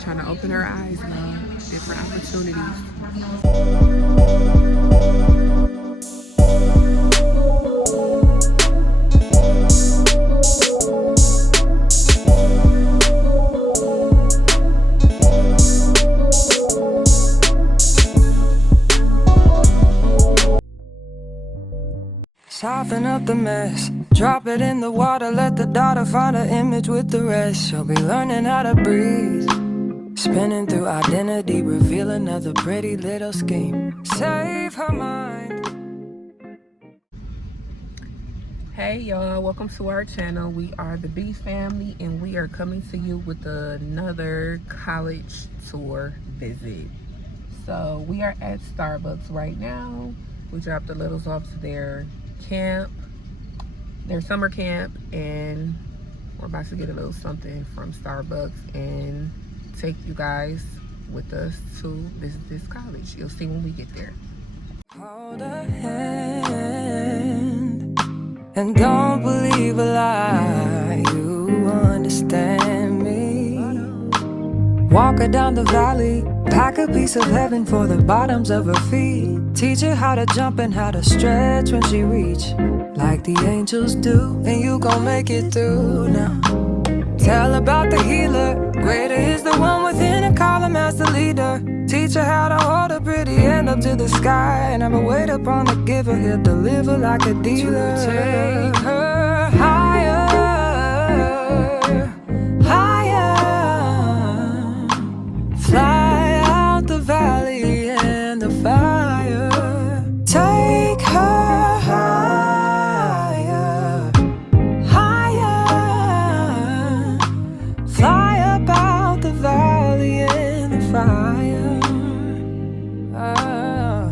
Trying to open her eyes, man. Different opportunities. Soften up the mess, drop it in the water, let the daughter find her image with the rest. She'll be learning how to breathe, spinning through identity, reveal another pretty little scheme. Save her mind. Hey y'all, welcome to our channel. We are the B family and we are coming to you with another college tour visit. So we are at Starbucks right now. We dropped the littles off to their camp, their summer camp, and we're about to get a little something from Starbucks and take you guys with us to visit this college. You'll see when we get there. Hold a hand and don't believe a lie. You understand me. Walk her down the valley, pack a piece of heaven for the bottoms of her feet. Teach her how to jump and how to stretch when she reach, like the angels do, and you gon' make it through now. Tell about the healer, greater is the one within, and call him as the leader. Teach her how to hold a pretty hand up to the sky, and never wait upon the giver, he'll deliver like a dealer. To take her higher, higher, fly out the valley and the fire. Take her higher, higher, fly up out the valley and the fire.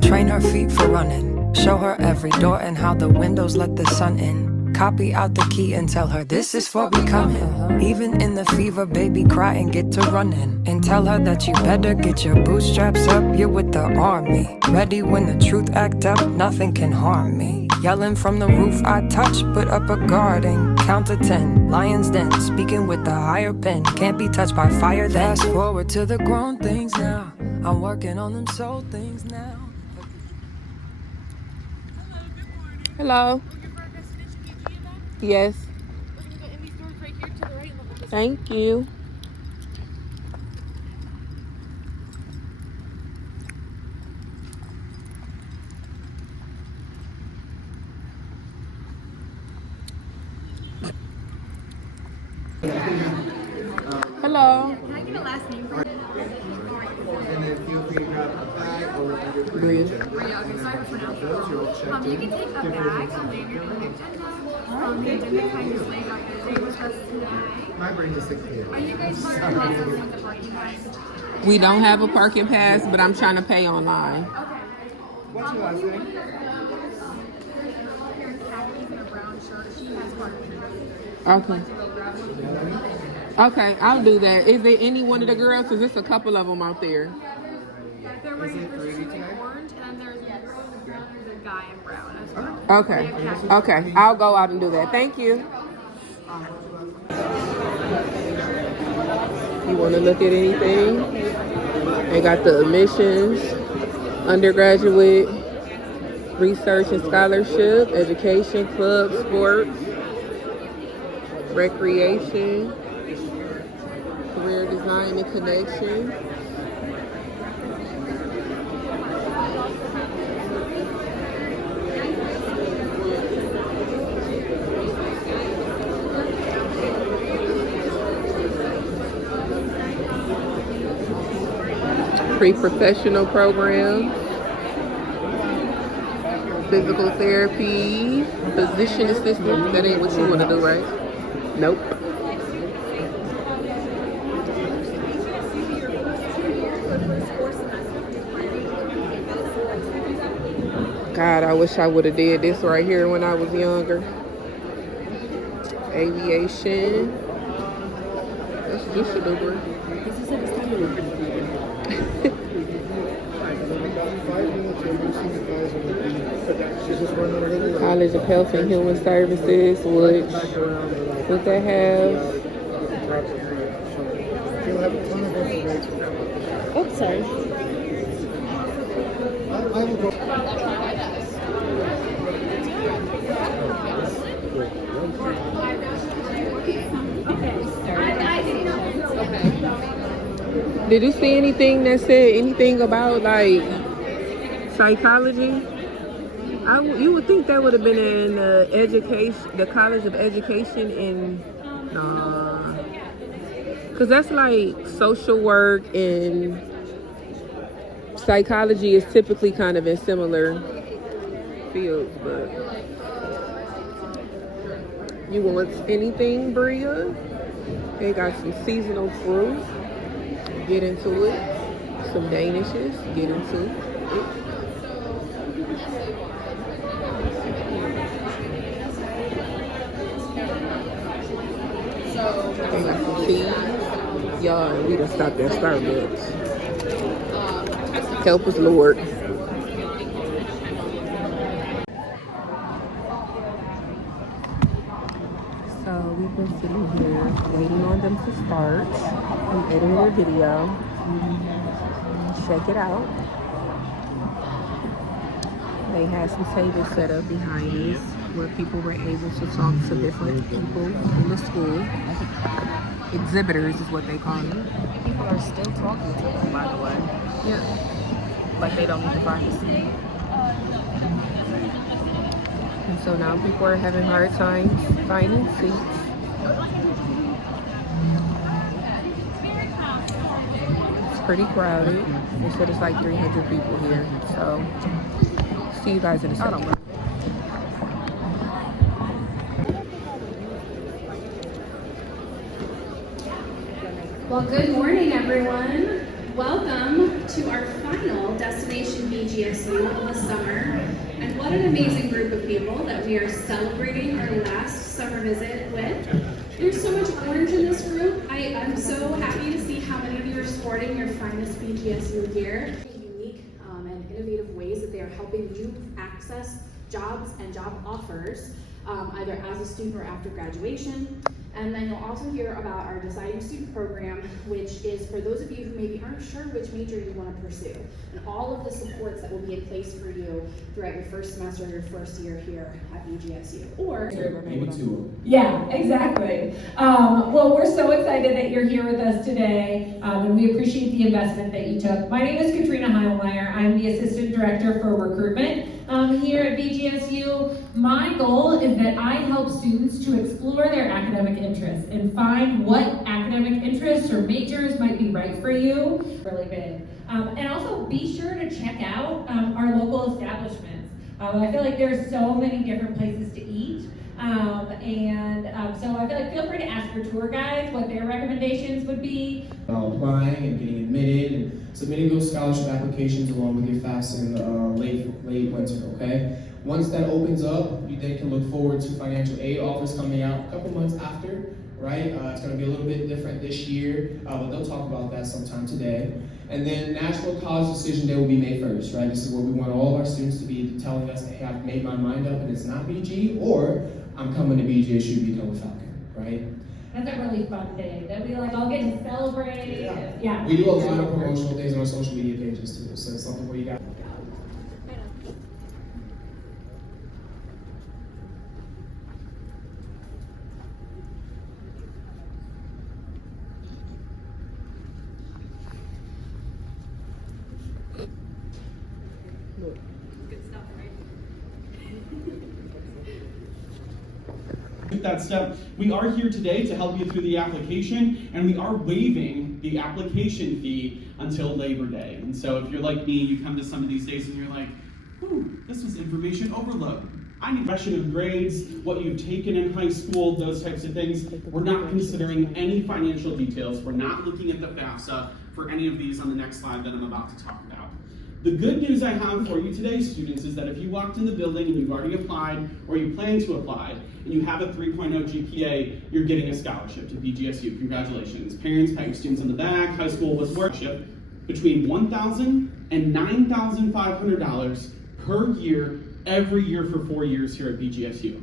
Train her feet for running, show her every door and how the windows let the sun in. Copy out the key and tell her this is for becoming. Even in the fever, baby, cry and get to running. And tell her that you better get your bootstraps up, you're with the army. Ready when the truth act up, nothing can harm me. Yelling from the roof I touch, put up a guard and count to 10. Lion's den, speaking with the higher pen. Can't be touched by fire then. Fast forward to the grown things now. I'm working on them soul things now. Hello. Yes. Thank you. Hello. Can I get a last name for you? And then feel free to grab a bag or under Bria. Bria, okay, sorry for pronouncing that. You can take a bag on the agenda. The agenda kind of laid out your day with us today. My brain just like clear. Are you guys talking about something with the parking pass? We don't have a parking pass, but I'm trying to pay online. Okay. What's your last name? Okay. Okay, I'll do that. Is there any one of the girls? Because there's a couple of them out there. There was orange, and there's a girl in brown, there's a guy in brown as well. Okay. Okay, I'll go out and do that. Thank you. You want to look at anything? They got the admissions, undergraduate, research and scholarship, education, club, sports, recreation, career design and connection. Pre-professional programs, physical therapy, physician assistant. That ain't what you want to do, right? Nope. God, I wish I would have did this right here when I was younger. Aviation. That's just a number. College of Health and Human Services, which would they have? Oh, sorry. I will go. Did you see anything that said anything about like psychology? You would think that would have been in education, the College of Education in, because that's like social work and psychology is typically kind of in similar fields. But you want anything, Bria? They got some seasonal fruit. Get into it. Some Danishes. Get into it. They got some tea. Y'all, we done stopped at Starbucks. Help us, Lord. So we've been sitting here waiting on them to start. I'm editing their video. Check it out. They had some tables set up behind us where people were able to talk to different people in the school. Exhibitors is what they call them. People are still talking to them, by the way. Yeah. Like they don't need to find a seat. And so now people are having hard times finding seats. It's pretty crowded. They said it's like 300 people here. So see you guys in a second. Well, good morning, everyone. Welcome to our final Destination BGSU of the summer. And what an amazing group of people that we are celebrating our last summer visit with. There's so much orange in this group. I'm so happy to see how many of you are sporting your finest BGSU gear. Unique and innovative ways that they are helping you access jobs and job offers, either as a student or after graduation. And then you'll also hear about our Deciding Student program, which is for those of you who maybe aren't sure which major you want to pursue, and all of the supports that will be in place for you throughout your first semester, your first year here at BGSU. Or maybe two. Yeah, exactly. Well, we're so excited that you're here with us today, and we appreciate the investment that you took. My name is Katrina Heilmeyer. I'm the Assistant Director for Recruitment here at BGSU. My goal is that I help students to explore their academic interests and find what academic interests or majors might be right for you. Really big. And also be sure to check out our local establishments. I feel like there's so many different places to eat. So I feel like feel free to ask your tour guides what their recommendations would be. Applying and getting admitted and submitting those scholarship applications along with your FAFSA in the late winter, okay? Once that opens up, you then can look forward to financial aid offers coming out a couple months after, right? It's gonna be a little bit different this year, but they'll talk about that sometime today. And then National College Decision Day will be May 1st, right? This is where we want all of our students to be telling us, hey, I've made my mind up and it's not BG, or I'm coming to BGSU to become a Falcon, right? That's a really fun day that we all get to celebrate. Yeah. We do a lot of promotional things on our social media pages too, so it's something where you got. That step, we are here today to help you through the application, and we are waiving the application fee until Labor Day. And so if you're like me, you come to some of these days and you're like, ooh, this was information overload. I need a question of grades, what you've taken in high school, those types of things. We're not considering any financial details. We're not looking at the FAFSA for any of these on the next slide that I'm about to talk about. The good news I have for you today, students, is that if you walked in the building and you've already applied or you plan to apply and you have a 3.0 GPA, you're getting a scholarship to BGSU. Congratulations. Parents, pat your students on the back. High school was scholarship between $1,000 and $9,500 per year, every year for 4 years here at BGSU.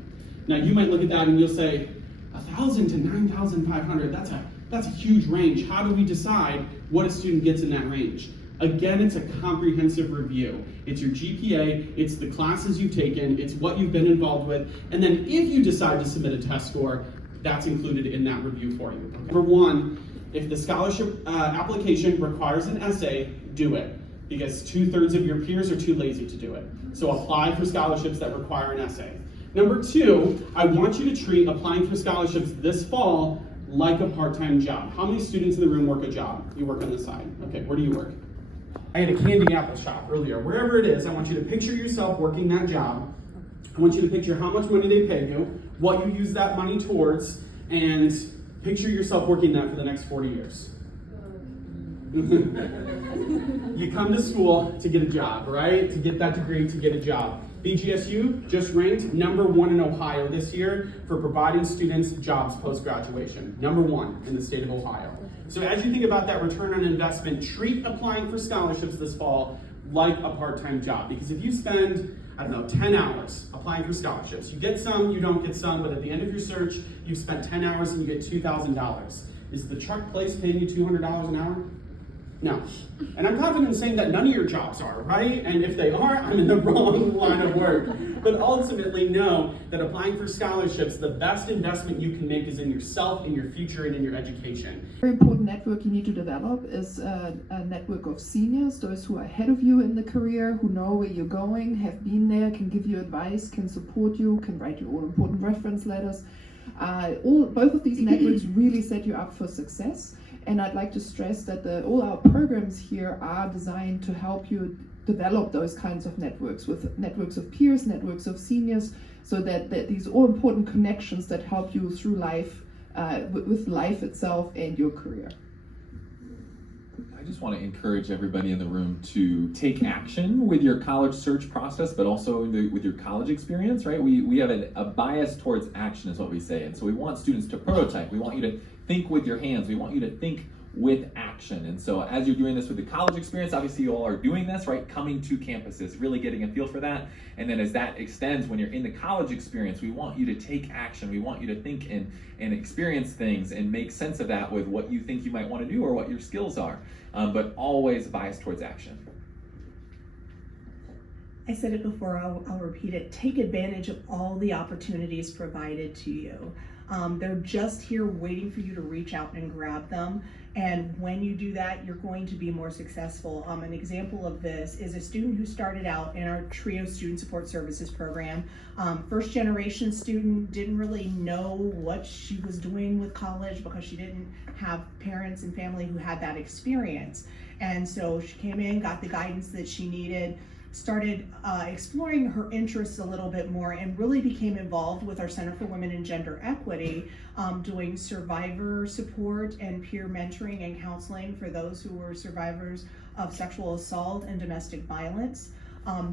Now you might look at that and you'll say, $1,000 to $9,500, That's a huge range. How do we decide what a student gets in that range? Again, it's a comprehensive review. It's your GPA, it's the classes you've taken, it's what you've been involved with, and then if you decide to submit a test score, that's included in that review for you. Number one, if the scholarship application requires an essay, do it, because 2/3 of your peers are too lazy to do it. So apply for scholarships that require an essay. Number two, I want you to treat applying for scholarships this fall like a part-time job. How many students in the room work a job? You work on the side. Okay, where do you work? I had a candy apple shop earlier. Wherever it is, I want you to picture yourself working that job. I want you to picture how much money they pay you, what you use that money towards, and picture yourself working that for the next 40 years. You come to school to get a job, right? To get that degree, to get a job. BGSU just ranked #1 in Ohio this year for providing students jobs post-graduation. #1 in the state of Ohio. So as you think about that return on investment, treat applying for scholarships this fall like a part-time job. Because if you spend, 10 hours applying for scholarships, you get some, you don't get some, but at the end of your search, you've spent 10 hours and you get $2,000. Is the truck place paying you $200 an hour? No. And I'm confident in saying that none of your jobs are, right? And if they are, I'm in the wrong line of work. But ultimately know that applying for scholarships, the best investment you can make is in yourself, in your future, and in your education. Very important network you need to develop is a network of seniors, those who are ahead of you in the career, who know where you're going, have been there, can give you advice, can support you, can write you all important reference letters. Both of these networks really set you up for success. And I'd like to stress that all our programs here are designed to help you develop those kinds of networks, with networks of peers, networks of seniors, so that these all important connections that help you through life, with life itself and your career. I just want to encourage everybody in the room to take action with your college search process, but also with your college experience, right? We have a bias towards action is what we say. And so we want students to prototype. We want you to think with your hands. We want you to think with action. And so as you're doing this with the college experience, obviously you all are doing this, right? Coming to campuses, really getting a feel for that. And then as that extends, when you're in the college experience, we want you to take action. We want you to think and experience things and make sense of that with what you think you might want to do or what your skills are. But always biased towards action. I said it before, I'll repeat it. Take advantage of all the opportunities provided to you. They're just here waiting for you to reach out and grab them. And when you do that, you're going to be more successful. An example of this is a student who started out in our TRIO Student Support Services program. First generation student, didn't really know what she was doing with college because she didn't have parents and family who had that experience. And so she came in, got the guidance that she needed, started exploring her interests a little bit more, and really became involved with our Center for Women and Gender Equity, doing survivor support and peer mentoring and counseling for those who were survivors of sexual assault and domestic violence.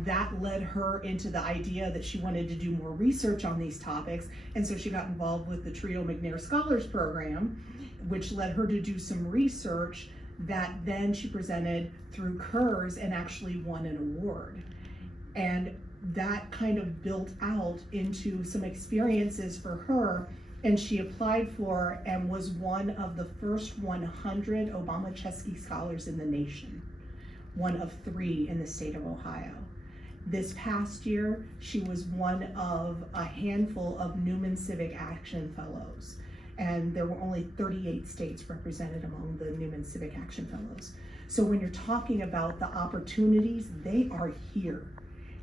That led her into the idea that she wanted to do more research on these topics, and so she got involved with the TRIO McNair Scholars Program, which led her to do some research that then she presented through KERS and actually won an award. And that kind of built out into some experiences for her, and she applied for and was one of the first 100 Obama Chesky Scholars in the nation, one of 3 in the state of Ohio. This past year, she was one of a handful of Newman Civic Action Fellows. And there were only 38 states represented among the Newman Civic Action Fellows. So when you're talking about the opportunities, they are here,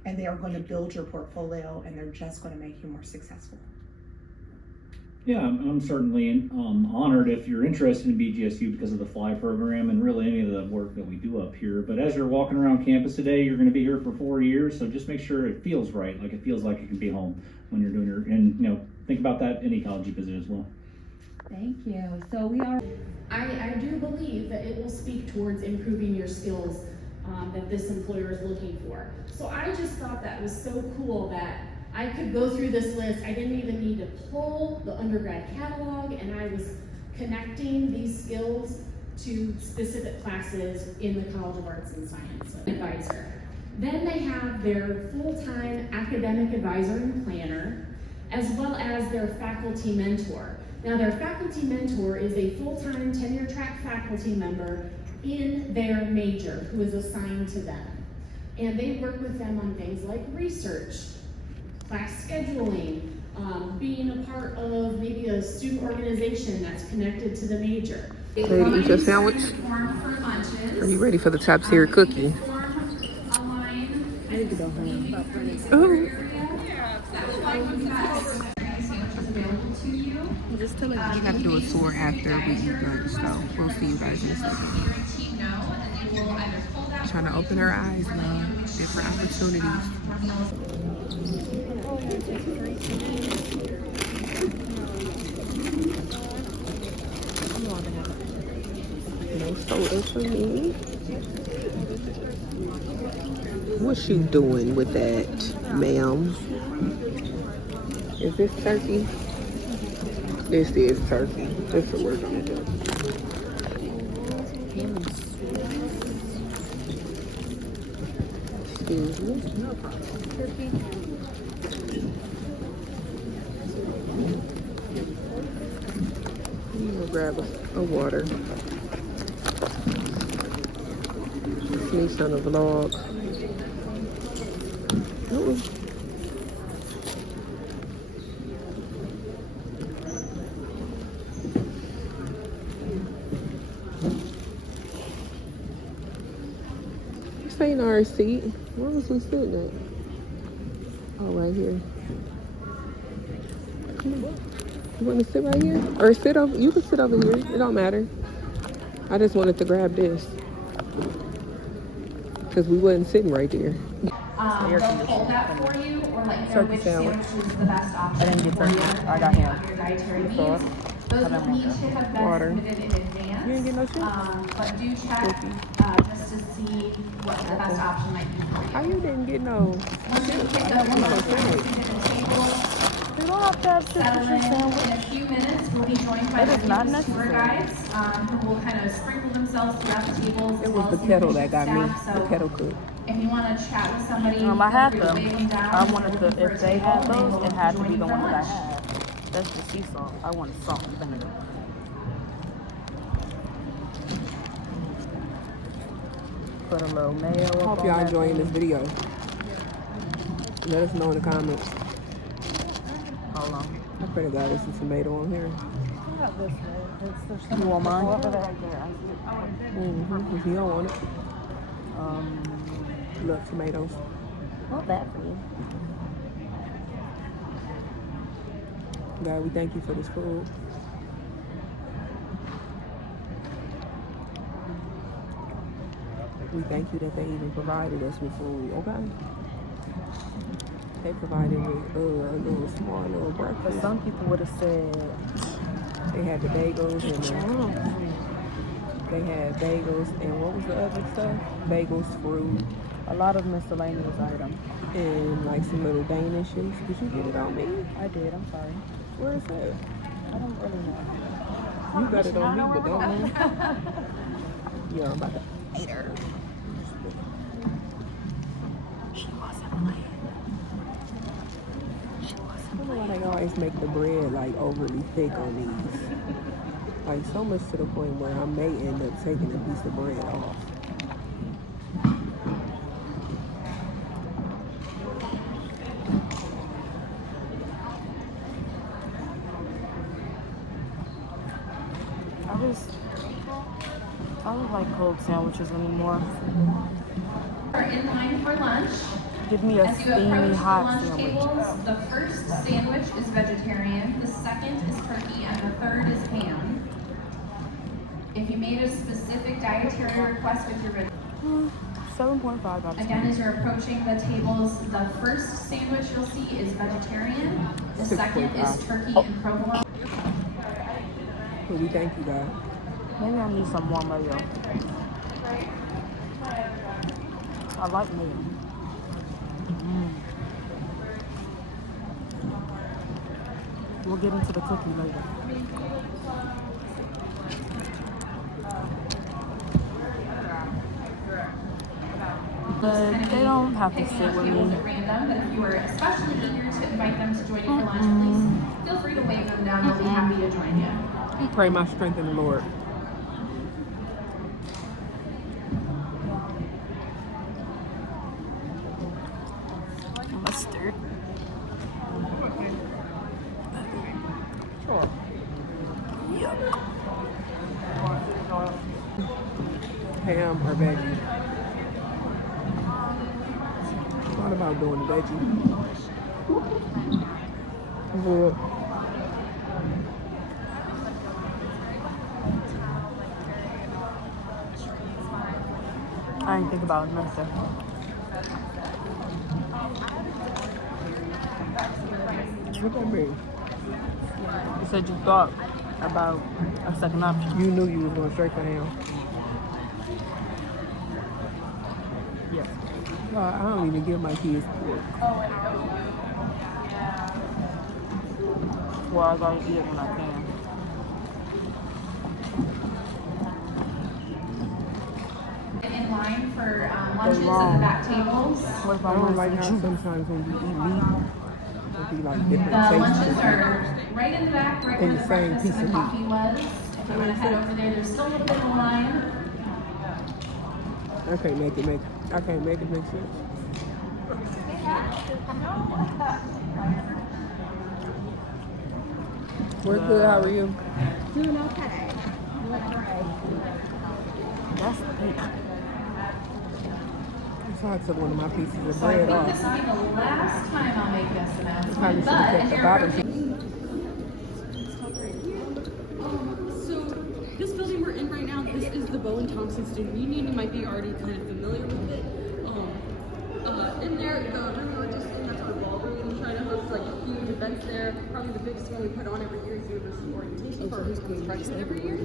and they are going to build your portfolio, and they're just going to make you more successful. Yeah, I'm certainly honored if you're interested in BGSU because of the FLY program and really any of the work that we do up here. But as you're walking around campus today, you're going to be here for 4 years, so just make sure it feels right, like it feels like it can be home when you're doing your, and think about that in ecology visit as well. Thank you. So we are. I do believe that it will speak towards improving your skills that this employer is looking for. So I just thought that was so cool that I could go through this list. I didn't even need to pull the undergrad catalog, and I was connecting these skills to specific classes in the College of Arts and Science advisor. Then they have their full-time academic advisor and planner, as well as their faculty mentor. Now, their faculty mentor is a full-time tenure-track faculty member in their major who is assigned to them. And they work with them on things like research, class scheduling, being a part of maybe a student organization that's connected to the major. Ready to eat your sandwich? Are you ready for the top tier cookie? Oh. You gotta do a tour after we eat lunch, so we'll see you guys in a second. Trying to open her eyes, man. Different opportunities. No soda for me. What you doing with that, ma'am? Is this turkey? This is turkey. This is what we're gonna do. Excuse me. I'm gonna grab a water. It's me trying to vlog. Ooh. This ain't our seat. Where was we sitting at? Oh, right here. Come on. You want to sit right here? Or sit over? You can sit over here. It don't matter. I just wanted to grab this. Because we wasn't sitting right there. They'll pull that for you, or let you know which sandwich is the best option. I didn't get turkey. I got ham. Your dietary needs. Those will need to have been Water. submitted in advance. You didn't get no shit? But do check just to see what the best option might be for you. How you didn't get no? Once you pick up the sandwich, You don't have to have chips settle with your in sandwich. a few minutes. We'll be joined by It is not the tour necessary. guides who will kind of sprinkle themselves throughout the tables. It was the kettle that got me. Staff, The so kettle cook. if you want to chat with somebody, I had feel free to them. wave down. I wanted Looking to, for a if they table, had and those, we'll it had to join be you the for one that I lunch. had. That's the sea salt. I wanted salt and vinegar. Put a little mayo up Hope on y'all that enjoying this thing. video. Let us know in the comments. Hold on. I pray to God there's some tomato on here. You want mine? If you don't want it. Love tomatoes. Not that for you. God, we thank you for this food. We thank you that they even provided us with food, okay? They provided with a little small little breakfast. But some people would have said they had the bagels and they had bagels and what was the other stuff? Bagels, fruit. a lot of miscellaneous items. And like some little Danishes. Did you get it on me? I did, I'm sorry. Where is that? I don't really know. You got it on me, but don't know. Yeah, I'm about to eat her. She wasn't playing. I don't know why they always make the bread like overly thick on these. Like so much to the point where I may end up taking a piece of bread off. I don't like cold sandwiches anymore. We're in line for lunch. Give me a As you steamy approach the hot lunch sandwich. tables, the first sandwich is vegetarian, the second is turkey, and the third is ham. If you made a specific dietary request with your 7.5 out of 10. Again, as you're approaching the tables, the first sandwich you'll see is vegetarian, the second is turkey and provolone. So we thank you, God. Maybe I need some more mayo. I like mayo. We'll get into the cookie later. But they don't have to sit with me. Random, but if you are especially eager to invite them to join you for lunch, please feel free to wave them down. They'll be happy to join you. Pray my strength in the Lord. Mustard. Sure. Yep. Ham or veggie? What about doing veggie? Good. I didn't think about nothing. What that mean? You said you thought about a second option. You knew you was going straight for ham. Yes. I don't even give my kids pork. Well, I gotta eat it when I can. In line for lunches at the back tables. I don't like how sometimes when you eat meat, it'll be like different The tastes. lunches are right in the back, right where In the the same breakfast piece and of the meat. coffee was. If you want to head over there, there's still a little bit of a line. I can't make it make sense. We're good, how are you? Doing okay. That's thick. So I took one of my pieces of So I bread think off. this will be the last time I'll make this Probably announcement, should but have kept if the you're bottom. So this building we're in right now, this is the Bowen Thompson Student Union. You might be already kind of familiar with it. In there, the room we were just in, that's our ballroom. We try to host like huge events there. Probably the biggest one we put on every year is University Orientation for our incoming freshmen every year.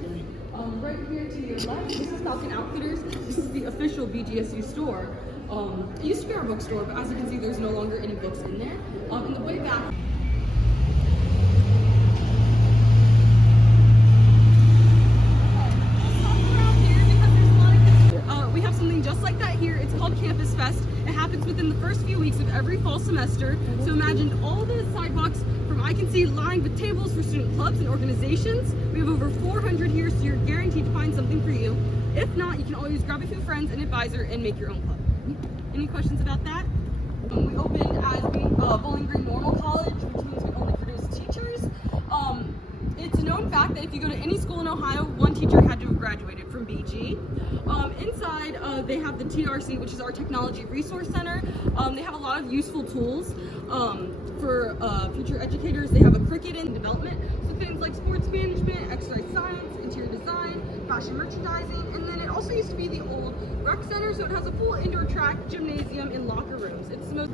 Right here to your left, this is Falcon Outfitters. This is the official BGSU store. It used to be our bookstore, but as you can see, there's no longer any books in there. In the way back, we have something just like that here. It's called Campus Fest. It happens within the first few weeks of every fall semester. So imagine all the sidewalks from I can see lined with tables for student clubs and organizations. We have over 400 here, so you're guaranteed to find something for you. If not, you can always grab a few friends, an advisor, and make your own club. Any questions about that? We opened as Bowling Green Normal College, which means we only produce teachers. It's a known fact that if you go to any school in Ohio, one teacher had to have graduated from BG. Inside, they have the TRC, which is our Technology Resource Center. They have a lot of useful tools for future educators. They have a curriculum development, so things like sports management, exercise science, interior design, fashion merchandising, and then it also used to be the old rec center, so it has a full indoor track, gymnasium, and locker rooms. It's the most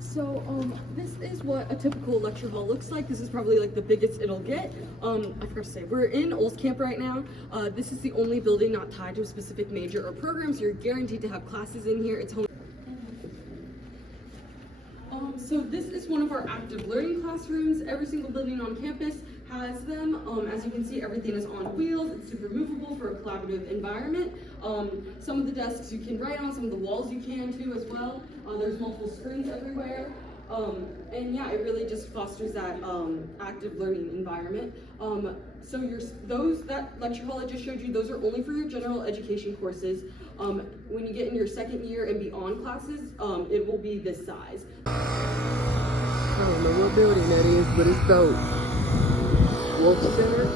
So this is what a typical lecture hall looks like. This is probably like the biggest it'll get. I forgot to say, we're in Olds Camp right now. This is the only building not tied to a specific major or program, so you're guaranteed to have classes in here. It's home. So this is one of our active learning classrooms. Every single building on campus has them. As you can see, everything is on wheels. It's super movable for a collaborative environment. Some of the desks you can write on, some of the walls you can too as well. There's multiple screens everywhere. And yeah, it really just fosters that active learning environment. So that lecture hall I just showed you, those are only for your general education courses. When you get in your second year and beyond classes, it will be this size. I don't know what building that is, but it's dope. Wolf Center.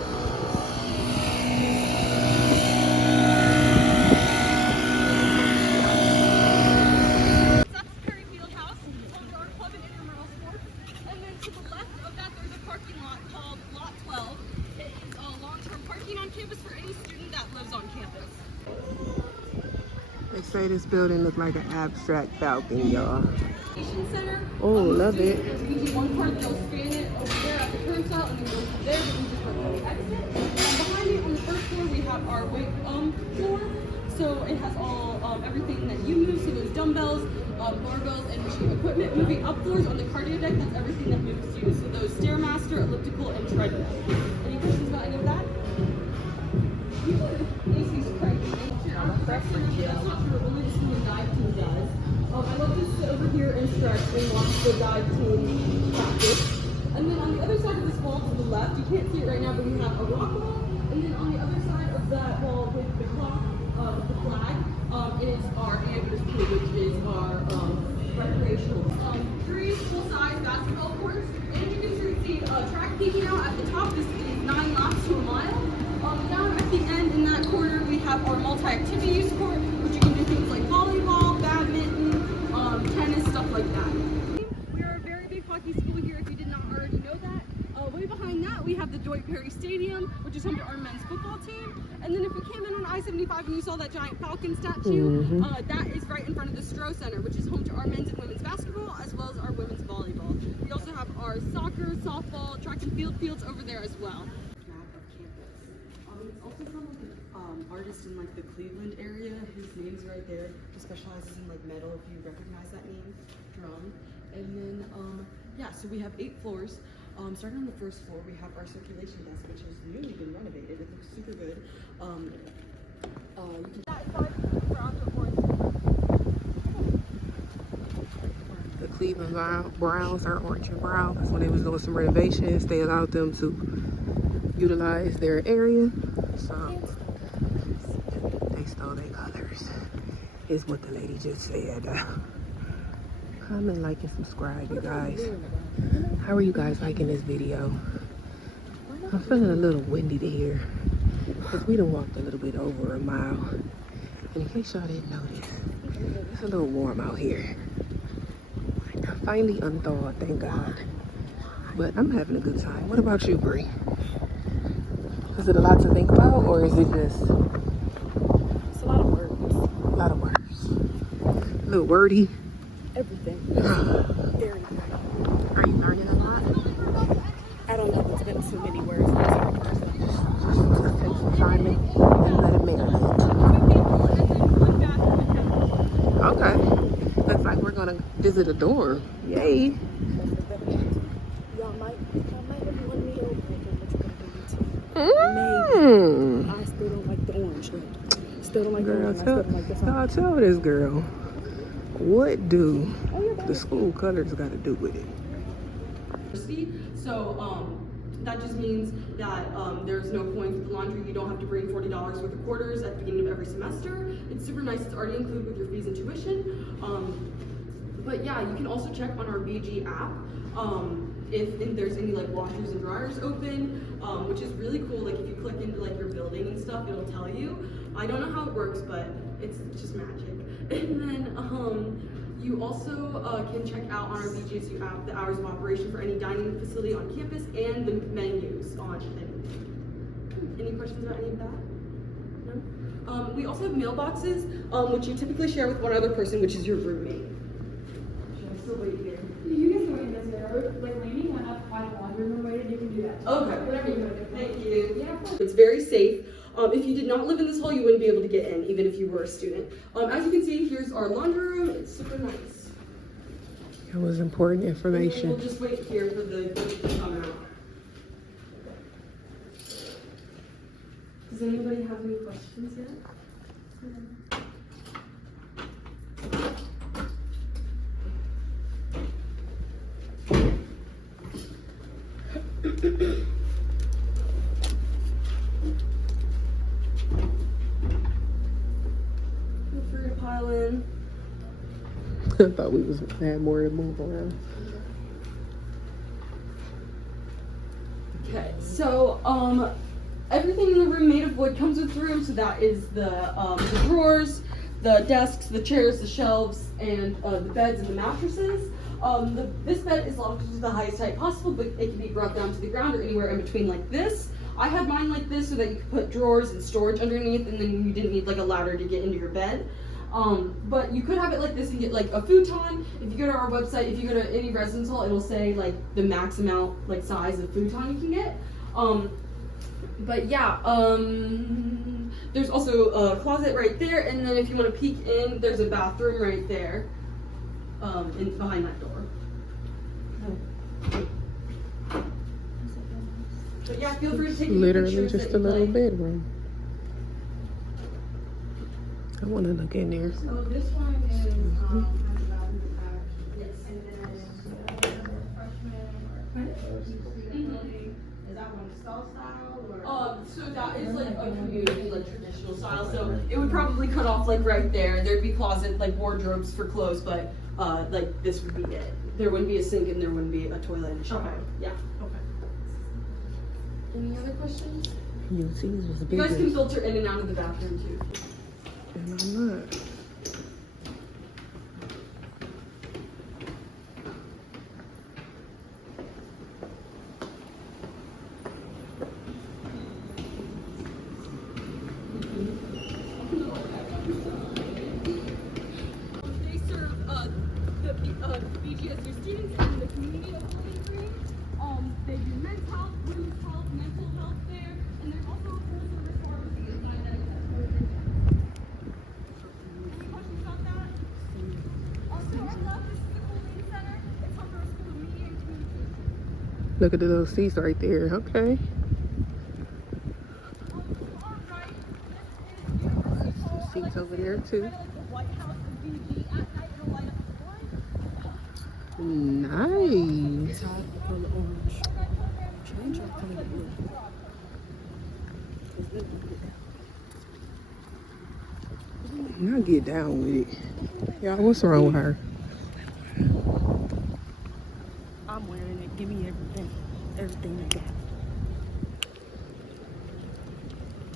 They say this building looks like an abstract falcon, y'all. Center. Oh, love it. Usually one part they'll span it over there at the turnstile and then go through there, but we just went through the exit. Behind me on the first floor we have our weight floor. So it has all everything that you move, so there's dumbbells, barbells and machine equipment. Moving up floors on the cardio deck, that's everything that moves you. So those Stairmaster, elliptical, and treadmill. Any questions about any of that? AC's cranky. That's not true. Only the school dive team does. I love to sit over here and stretch and watch the dive team practice. And then on the other side of this wall to the left, you can't see it right now, but we have a rock wall. And then on the other side of that wall with the clock, the flag, it is our Andrews Pool, which is our recreational. 3 full-size basketball courts. And you can see track peeking out at the top. This is 9 laps to a mile. Down at the end in that corner, we have our multi-activity use court, which you can do things like volleyball, badminton, tennis, stuff like that. We are a very big hockey school here, if you did not already know that. Way behind that, we have the Dwight Perry Stadium, which is home to our men's football team. And then if you came in on I-75 and you saw that giant Falcon statue, that is right in front of the Stroh Center, which is home to our men's and women's basketball, as well as our women's volleyball. We also have our soccer, softball, track and field fields over there as well. It's also from like an artist in like the Cleveland area. His name's right there. He specializes in like metal, if you recognize that name, drum. And then yeah, so we have 8 floors. Starting on the first floor, we have our circulation desk, which has newly been renovated. It looks super good. You can the Cleveland Browns are orange and brown because when they was doing some renovations, they allowed them to utilize their area. So they stole their colors, is what the lady just said. Comment, like, and subscribe, you guys. How are you guys liking this video? I'm feeling a little windy to here because we done walked a little bit over a mile. And in case y'all didn't notice, it's a little warm out here. Finally unthawed, thank God. But I'm having a good time. What about you, Bree? Is it a lot to think about, or is it just... It's a lot of words. A lot of words. A little wordy. Everything. Very good. Are you learning a lot? I don't know. It's been so many words. Just take some time and let it marinate. Okay. Looks like we're gonna visit a dorm. Yay. Y'all might have wanted me over what you're gonna do to me. I still don't like the orange. Still don't like the orange. I still don't like the fun. Tell this girl, what do the school colors got to do with it? So that just means that there's no coins with the laundry. You don't have to bring $40 worth of quarters at the beginning of every semester. It's super nice. It's already included with your fees and tuition. But yeah, you can also check on our BG app if there's any like washers and dryers open, which is really cool. Like if you click into like your building and stuff, it'll tell you. I don't know how it works, but it's just magic. And then you also can check out on our BGSU app the hours of operation for any dining facility on campus and the menus on it. Any questions about any of that? No? We also have mailboxes, which you typically share with one other person, which is your roommate. Should I still wait here? You can still wait in this area. Like leaning one up by the laundry room waited, you can do that. Okay. Whatever you want to do. Thank you. Yeah. It's very safe. If you did not live in this hall, you wouldn't be able to get in, even if you were a student. As you can see, here's our laundry room. It's super nice. That was important information. We'll just wait here for the group to come out. Does anybody have any questions yet? Feel free to pile in. I thought we had more to move around. Okay, so everything in the room made of wood comes with the room. So that is the drawers, the desks, the chairs, the shelves, and the beds and the mattresses. This bed is locked to the highest height possible, but it can be brought down to the ground or anywhere in between like this. I had mine like this so that you could put drawers and storage underneath, and then you didn't need like a ladder to get into your bed. But you could have it like this and get like a futon. If you go to our website, if you go to any residence hall, it'll say like the max amount, like size of futon you can get. But yeah, there's also a closet right there, and then if you want to peek in, there's a bathroom right there. behind that door. But yeah, feel free to take Literally pictures just that a you little like. bedroom. I want to look in there. So this one is has a bathroom attached. Yes. And then is that one skull style or? So that is like a community, like traditional style. So it would probably cut off like right there. There'd be closet, like wardrobes for clothes, but like this would be it. There wouldn't be a sink and there wouldn't be a toilet and a shower. Okay. Yeah. Okay. Any other questions? UT's was You big. guys can filter in and out of the bathroom too. And I'm not. They serve the BGSU students and the community of Bowling Green. They do men's health, women's health, mental health there, and there's also a full service pharmacy inside that accessible. Any questions about that? Also, on the left, this is the Cooling Center. It's home to our School of Media and Communication. Look at the little seats right there. Okay. Seats over there too. Nice. Now get down with it. Y'all, what's wrong with her? I'm wearing it. Give me everything. Everything you got.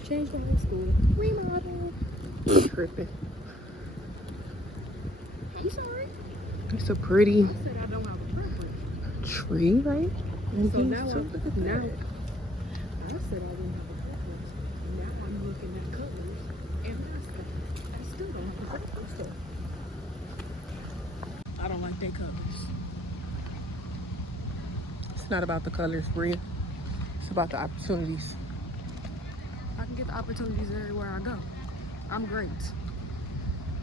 Change the whole school. Remodel. Tripping. Hey, sorry. It's a pretty I said I don't have a preference. tree, right? And So these now two, look at now that. I said I didn't have a preference. Now I'm looking at colors and I still don't have a preference. I don't like their colors. It's not about the colors, Bria. It's about the opportunities. I can get the opportunities everywhere I go. I'm great.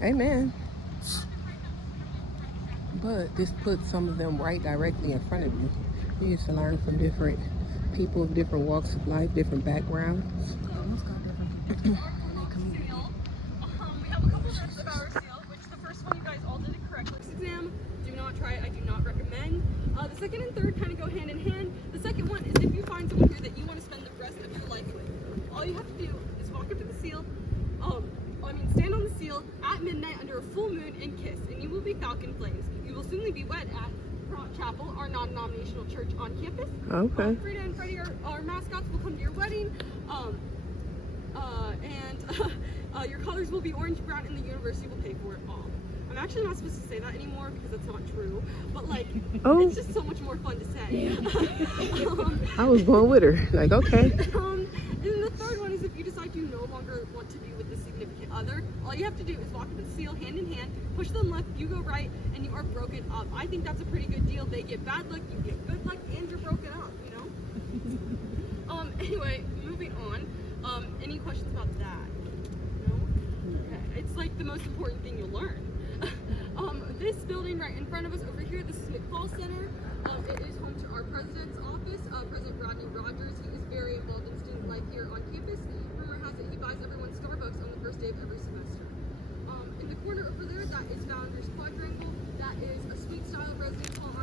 Amen. But this puts some of them right directly in front of you. You get to learn from different people of different walks of life, different backgrounds. Almost got different people in their community. We have a couple types of our seal, which the first one you guys all did it correctly. This exam, do not try it, I do not recommend. The second and third kind of go hand in hand. The second one is if you find someone here that you want to spend the rest of your life with. All you have to do is walk up to the seal, stand on the seal at midnight under a full moon and kiss, and you will be falcon flames. You will soonly be wed at Chapel, our non-denominational church on campus. Okay. Frida and Freddie, our mascots, will come to your wedding. Your colors will be orange, brown, and the university will pay for it all. I'm actually not supposed to say that anymore because that's not true, but like, it's just so much more fun to say. I was going with her, like, okay. And then the third one is if you decide you no longer want to be with a significant other, all you have to do is walk up the seal hand in hand, push them left, you go right, and you are broken up. I think that's a pretty good deal. They get bad luck, you get good luck, and you're broken up, you know? Anyway, moving on. Any questions about that? No? Okay. It's like the most important thing you'll learn. This building right in front of us over here, this is McFall Center. It is home to our president's office, President Rodney Rogers. He is very involved in student life here on campus. Rumor has it he buys everyone Starbucks on the first day of every semester. In the corner over there, that is Founders Quadrangle. That is a suite style residence hall